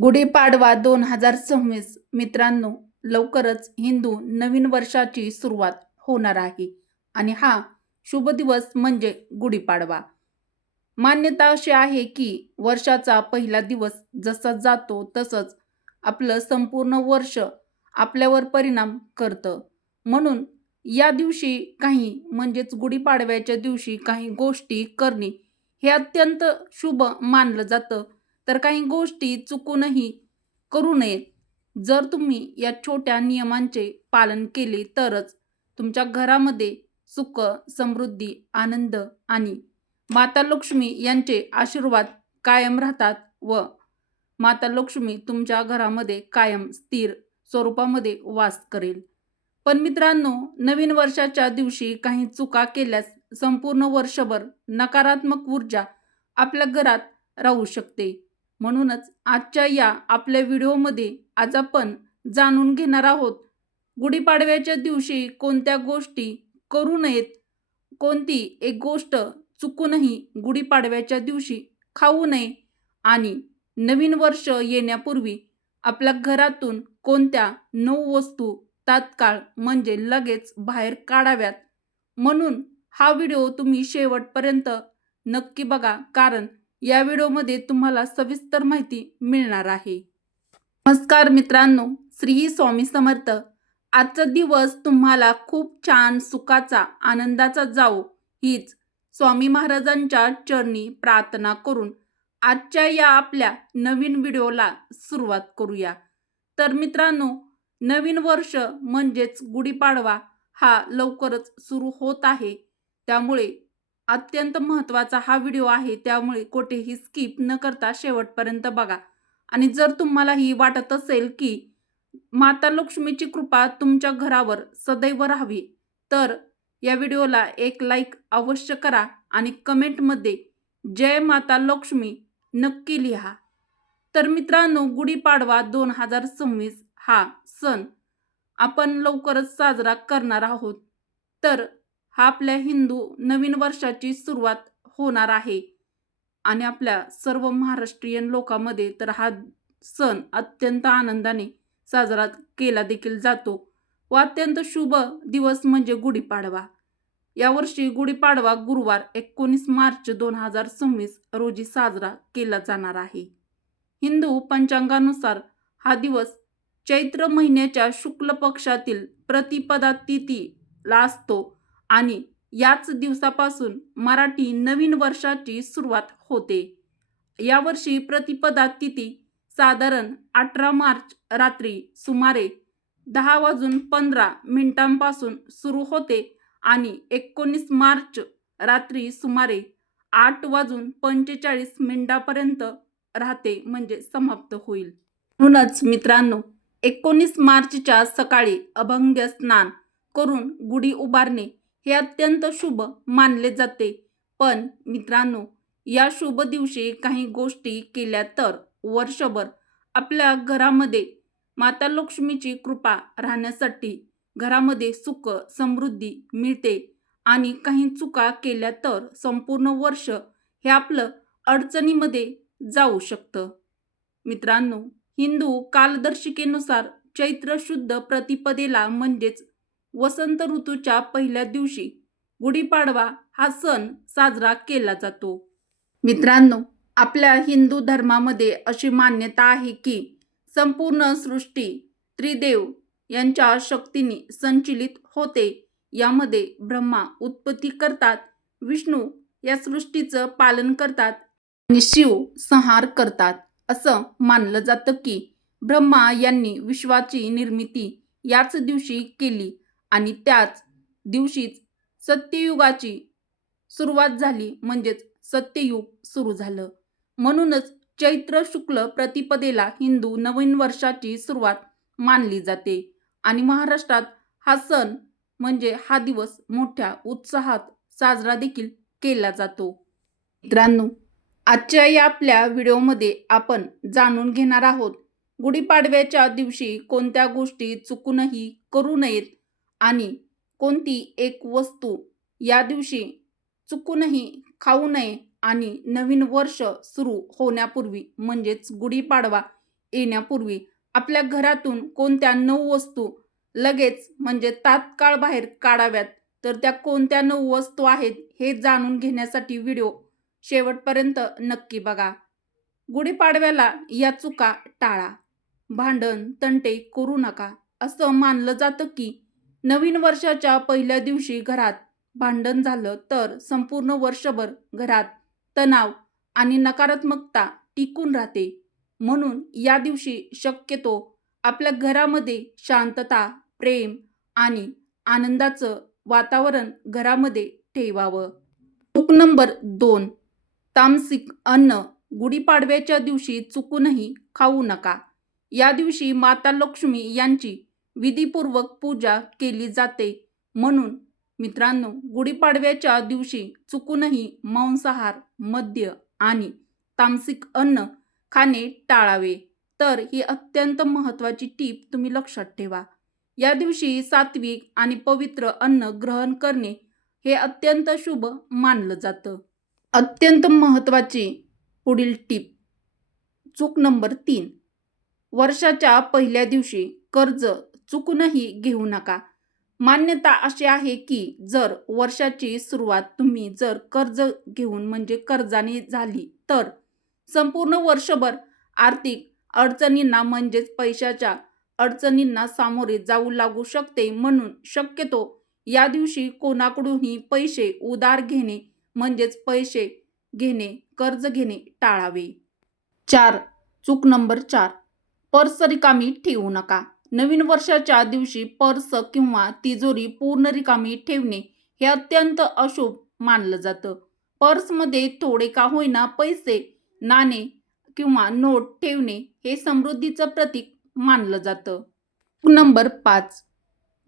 गुढीपाडवा 2026 मित्रांनो, लवकरच हिंदू नवीन वर्षाची सुरुवात होणार आहे आणि हा शुभ दिवस म्हणजे गुढीपाडवा. मान्यता अशी आहे की वर्षाचा पहिला दिवस जसा जातो तसंच आपलं संपूर्ण वर्ष आपल्यावर परिणाम करतं. म्हणून या दिवशी काही म्हणजेच गुढीपाडव्याच्या दिवशी काही गोष्टी करणे हे अत्यंत शुभ मानलं जातं. तर काही गोष्टी चुकूनही करू नयेत. जर तुम्ही या छोट्या नियमांचे पालन केले तरच तुमच्या घरामध्ये सुख, समृद्धी, आनंद आणि माता लक्ष्मी यांचे आशीर्वाद कायम राहतात व माता लक्ष्मी तुमच्या घरामध्ये कायम स्थिर स्वरूपामध्ये वास करेल. पण मित्रांनो, नवीन वर्षाच्या दिवशी काही चुका केल्यास संपूर्ण वर्षभर नकारात्मक ऊर्जा आपल्या घरात राहू शकते. म्हणूनच आजच्या या आपल्या व्हिडिओमध्ये आज आपण जाणून घेणार आहोत गुढीपाडव्याच्या दिवशी कोणत्या गोष्टी करू नयेत, कोणती एक गोष्ट चुकूनही गुढीपाडव्याच्या दिवशी खाऊ नये आणि नवीन वर्ष येण्यापूर्वी आपल्या घरातून कोणत्या 9 वस्तू तात्काळ म्हणजे लगेच बाहेर काढाव्यात. म्हणून हा व्हिडिओ तुम्ही शेवटपर्यंत नक्की बघा, कारण या व्हिडिओमध्ये तुम्हाला सविस्तर माहिती मिळणार आहे. नमस्कार मित्रांनो, श्री स्वामी समर्थ. आजचा दिवस तुम्हाला खूप छान, सुखाचा, आनंदाचा जावो हीच स्वामी महाराजांच्या चरणी प्रार्थना करून आजच्या या आपल्या नवीन व्हिडिओला सुरुवात करूया. तर मित्रांनो, नवीन वर्ष म्हणजेच गुढीपाडवा हा लवकरच सुरू होत आहे. त्यामुळे अत्यंत महत्त्वाचा हा व्हिडिओ आहे, त्यामुळे कुठेही स्किप न करता शेवटपर्यंत बघा. आणि जर तुम्हालाही वाटत असेल की माता लक्ष्मीची कृपा तुमच्या घरावर सदैव राहावी तर या व्हिडिओला एक लाईक अवश्य करा आणि कमेंटमध्ये जय माता लक्ष्मी नक्की लिहा. तर मित्रांनो, गुढीपाडवा 2026 हा सण आपण लवकरच साजरा करणार आहोत. तर हा आपल्या हिंदू नवीन वर्षाची सुरुवात होणार आहे आणि आपल्या सर्व महाराष्ट्रीयन लोकांमध्ये तर हा सण अत्यंत आनंदाने साजरा केला देखील जातो व अत्यंत शुभ दिवस म्हणजे गुढीपाडवा. यावर्षी गुढीपाडवा गुरुवार 19 मार्च 2026 रोजी साजरा केला जाणार आहे. हिंदू पंचांगानुसार हा दिवस चैत्र महिन्याच्या शुक्ल पक्षातील प्रतिपदा तिथीला असतो आणि याच दिवसापासून मराठी नवीन वर्षाची सुरुवात होते. यावर्षी प्रतिपदा तिथी साधारण 18 मार्च रात्री सुमारे 10:15 सुरू होते आणि 19 मार्च रात्री सुमारे 8:45 राहते, म्हणजे समाप्त होईल. म्हणूनच मित्रांनो, 19 मार्चच्या सकाळी अभंग स्नान करून गुढी उभारणे हे अत्यंत शुभ मानले जाते. पण मित्रांनो, या शुभ दिवशी काही गोष्टी केल्या तर वर्षभर आपल्या घरामध्ये माता लक्ष्मीची कृपा राहण्यासाठी घरामध्ये सुख, समृद्धी मिळते आणि काही चुका केल्या तर संपूर्ण वर्ष हे आपलं अडचणीमध्ये जाऊ शकतं. मित्रांनो, हिंदू कालदर्शिकेनुसार चैत्र शुद्ध प्रतिपदेला म्हणजेच वसंत ऋतूच्या पहिल्या दिवशी गुढीपाडवा हा सण साजरा केला जातो. मित्रांनो, आपल्या हिंदू धर्मामध्ये अशी मान्यता आहे की संपूर्ण सृष्टी त्रिदेव यांच्या शक्तीने संचलित होते. यामध्ये ब्रह्मा उत्पत्ती करतात, विष्णू या सृष्टीचं पालन करतात आणि शिव संहार करतात. असं मानलं जातं की ब्रह्मा यांनी विश्वाची निर्मिती याच दिवशी केली आणि त्याच दिवशीच सत्ययुगाची सुरुवात झाली, म्हणजेच सत्ययुग सुरू झालं. म्हणूनच चैत्र शुक्ल प्रतिपदेला हिंदू नवीन वर्षाची सुरुवात मानली जाते आणि महाराष्ट्रात हा सण म्हणजे हा दिवस मोठ्या उत्साहात साजरा देखील केला जातो. मित्रांनो, आजच्या या आपल्या व्हिडिओमध्ये आपण जाणून घेणार आहोत गुढीपाडव्याच्या दिवशी कोणत्या गोष्टी चुकूनही करू नयेत आणि कोणती एक वस्तू या दिवशी चुकूनही खाऊ नये आणि नवीन वर्ष सुरू होण्यापूर्वी म्हणजेच गुढीपाडवा येण्यापूर्वी आपल्या घरातून कोणत्या 9 वस्तू लगेच म्हणजे तात्काळ बाहेर काढाव्यात, तर त्या कोणत्या 9 वस्तू आहेत हे जाणून घेण्यासाठी व्हिडिओ शेवटपर्यंत नक्की बघा. गुढीपाडव्याला या चुका टाळा. भांडण, तंटे करू नका. असं मानलं जातं की नवीन वर्षाच्या पहिल्या दिवशी घरात भांडण झालं तर संपूर्ण वर्षभर घरात तणाव आणि नकारात्मकता टिकून राहते. म्हणून या दिवशी शक्यतो आपल्या घरामध्ये शांतता, प्रेम आणि आनंदाचं वातावरण घरामध्ये ठेवावं. चूक नंबर 2, तामसिक अन्न गुढीपाडव्याच्या दिवशी चुकूनही खाऊ नका. या दिवशी माता लक्ष्मी यांची विधीपूर्वक पूजा केली जाते. म्हणून मित्रांनो, गुढीपाडव्याच्या दिवशी चुकूनही मांसाहार, मद्य आणि तामसिक अन्न खाणे टाळावे. तर ही अत्यंत महत्त्वाची टीप तुम्ही लक्षात ठेवा. या दिवशी सात्विक आणि पवित्र अन्न ग्रहण करणे हे अत्यंत शुभ मानलं जातं. अत्यंत महत्त्वाची पुढील टीप. चूक नंबर 3, वर्षाच्या पहिल्या दिवशी कर्ज चुकूनही घेऊ नका. मान्यता अशी आहे की जर वर्षाची सुरुवात तुम्ही जर कर्ज घेऊन म्हणजे कर्जाने झाली तर संपूर्ण वर्षभर आर्थिक अडचणींना म्हणजेच पैशाच्या अडचणींना सामोरे जाऊ लागू शकते. म्हणून शक्यतो या दिवशी कोणाकडूनही पैसे उधार घेणे म्हणजेच पैसे घेणे, कर्ज घेणे टाळावे. 4. चूक नंबर 4, पर्स रिकामी ठेवू नका. नवीन वर्षाच्या दिवशी पर्स किंवा तिजोरी पूर्ण रिकामी ठेवणे हे अत्यंत अशुभ मानलं जातं. पर्समध्ये थोडे का होईना पैसे, नाणे किंवा नोट ठेवणे हे समृद्धीचं प्रतीक मानलं जातं. चूक नंबर 5,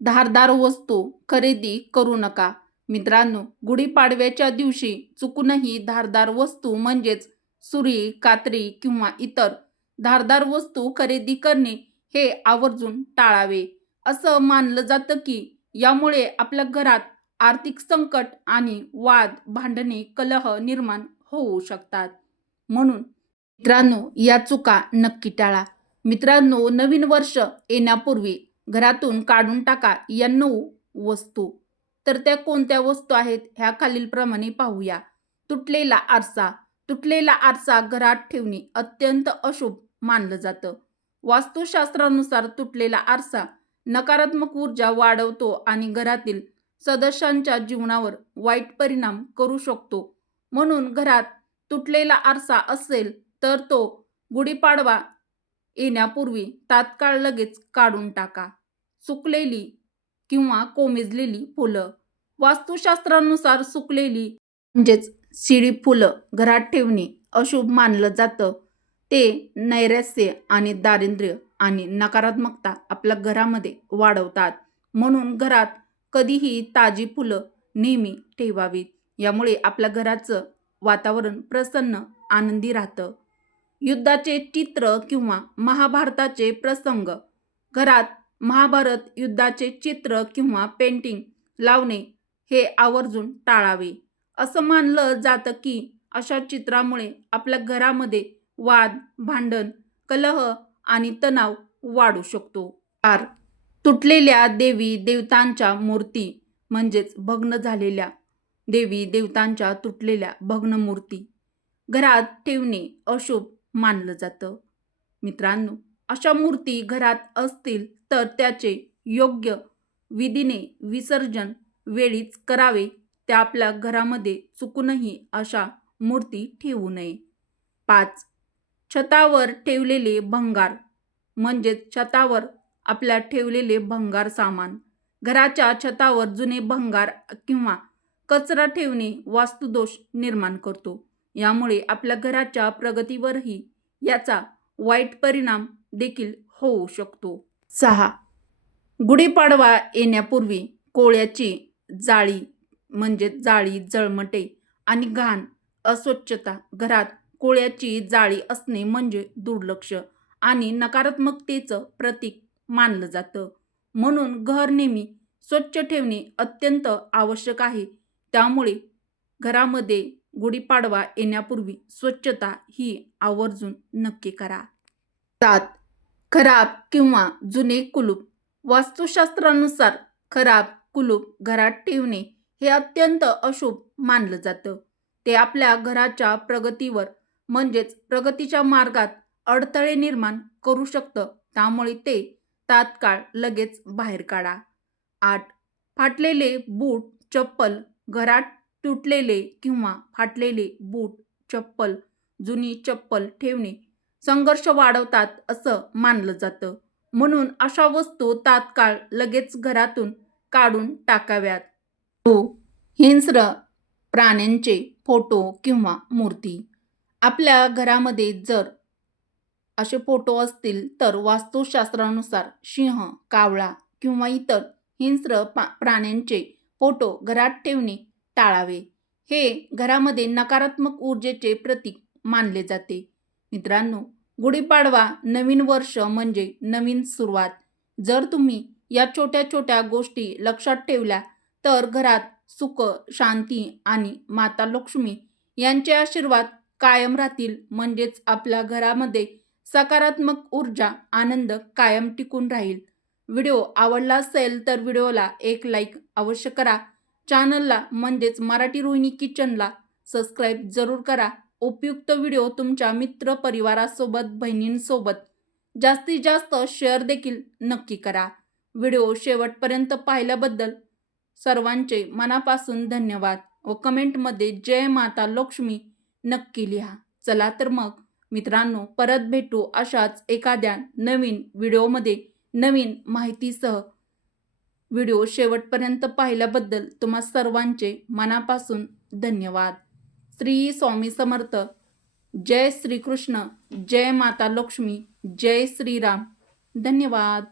धारदार वस्तू खरेदी करू नका. मित्रांनो, गुढीपाडव्याच्या दिवशी चुकूनही धारदार वस्तू म्हणजेच सुरी, कात्री किंवा इतर धारदार वस्तू खरेदी करणे हे आवर्जून टाळावे. असं मानलं जातं की यामुळे आपल्या घरात आर्थिक संकट आणि वाद, भांडणे, कलह निर्माण होऊ शकतात. म्हणून मित्रांनो, या चुका नक्की टाळा. मित्रांनो, नवीन वर्ष येण्यापूर्वी घरातून काढून टाका या 9 वस्तू. तर त्या कोणत्या वस्तू आहेत ह्या खालीलप्रमाणे पाहूया. तुटलेला आरसा. तुटलेला आरसा घरात ठेवणे अत्यंत अशुभ मानलं जातं. वास्तुशास्त्रानुसार तुटलेला आरसा नकारात्मक ऊर्जा वाढवतो आणि घरातील सदस्यांच्या जीवनावर वाईट परिणाम करू शकतो. म्हणून घरात तुटलेला आरसा असेल तर तो गुढीपाडवा येण्यापूर्वी तात्काळ लगेच काढून टाका. सुकलेली किंवा कोमेजलेली फुलं. वास्तुशास्त्रानुसार सुकलेली म्हणजेच शिळी फुलं घरात ठेवणे अशुभ मानलं जातं. ते नैराश्य आणि दारिद्र्य आणि नकारात्मकता आपल्या घरामध्ये वाढवतात. म्हणून घरात कधीही ताजी फुलं नेहमी ठेवावीत. यामुळे आपल्या घराचं वातावरण प्रसन्न, आनंदी राहतं. युद्धाचे चित्र किंवा महाभारताचे प्रसंग. घरात महाभारत युद्धाचे चित्र किंवा पेंटिंग लावणे हे आवर्जून टाळावे. असं मानलं जातं की अशा चित्रामुळे आपल्या घरामध्ये वाद, भांडण, कलह आणि तणाव वाढू शकतो. 4. तुटलेल्या देवी देवतांच्या मूर्ती म्हणजेच भग्न झालेल्या देवी देवतांच्या तुटलेल्या भग्न मूर्ती घरात ठेवणे अशुभ मानलं जातं. मित्रांनो, अशा मूर्ती घरात असतील तर त्याचे योग्य विधीने विसर्जन वेळीच करावे. त्या आपल्या घरामध्ये चुकूनही अशा मूर्ती ठेवू नये. 5. छतावर ठेवलेले भंगार म्हणजेच छतावर आपल्या ठेवलेले भंगार सामान. घराच्या छतावर जुने भंगार किंवा कचरा ठेवणे वास्तुदोष निर्माण करतो. यामुळे आपल्या घराच्या प्रगतीवरही याचा वाईट परिणाम देखील होऊ शकतो. 6. गुढीपाडवा येण्यापूर्वी कोळ्याची जाळी म्हणजे जाळी, जळमटे आणि घाण, अस्वच्छता. घरात कोळ्याची जाळी असणे म्हणजे दुर्लक्ष आणि नकारात्मकतेचं प्रतीक मानलं जातं. म्हणून घर नेहमी स्वच्छ ठेवणे अत्यंत आवश्यक आहे. त्यामुळे घरामध्ये गुढीपाडवा येण्यापूर्वी स्वच्छता ही आवर्जून नक्की करा. 7. खराब किंवा जुने कुलूप. वास्तुशास्त्रानुसार खराब कुलूप घरात ठेवणे हे अत्यंत अशुभ मानलं जातं. ते आपल्या घराच्या प्रगतीवर म्हणजेच प्रगतीच्या मार्गात अडथळे निर्माण करू शकतं. त्यामुळे ते तात्काळ लगेच बाहेर काढा. 8. फाटलेले बूट, चप्पल. घरात तुटलेले किंवा फाटलेले बूट, चप्पल, जुनी चप्पल ठेवणे संघर्ष वाढवतात असं मानलं जातं. म्हणून अशा वस्तू तात्काळ लगेच घरातून काढून टाकाव्यात. 9. हिंस्र प्राण्यांचे फोटो किंवा मूर्ती. आपल्या घरामध्ये जर असे फोटो असतील तर वास्तुशास्त्रानुसार सिंह, कावळा किंवा इतर हिंस्र प्राण्यांचे फोटो घरात ठेवणे टाळावे. हे घरामध्ये नकारात्मक ऊर्जेचे प्रतीक मानले जाते. मित्रांनो, गुढीपाडवा नवीन वर्ष म्हणजे नवीन सुरुवात. जर तुम्ही या छोट्या छोट्या गोष्टी लक्षात ठेवल्या तर घरात सुख, शांती आणि माता लक्ष्मी यांचे आशीर्वाद कायम राहतील. म्हणजेच आपल्या घरामध्ये सकारात्मक ऊर्जा, आनंद कायम टिकून राहील. व्हिडिओ आवडला असेल तर व्हिडिओला एक लाईक अवश्य करा. चॅनलला म्हणजेच मराठी रोहिणी किचनला सबस्क्राईब जरूर करा. उपयुक्त व्हिडिओ तुमच्या मित्र परिवारासोबत, बहिणींसोबत जास्तीत जास्त शेअर देखील नक्की करा. व्हिडिओ शेवटपर्यंत पाहिल्याबद्दल सर्वांचे मनापासून धन्यवाद व कमेंटमध्ये जय माता लक्ष्मी नक्की लिहा. चला तर मग मित्रांनो, परत भेटू अशाच एखाद्या नवीन व्हिडिओमध्ये नवीन माहितीसह. व्हिडिओ शेवटपर्यंत पाहिल्याबद्दल तुम्हा सर्वांचे मनापासून धन्यवाद. श्री स्वामी समर्थ. जय श्रीकृष्ण. जय माता लक्ष्मी. जय श्रीराम. धन्यवाद.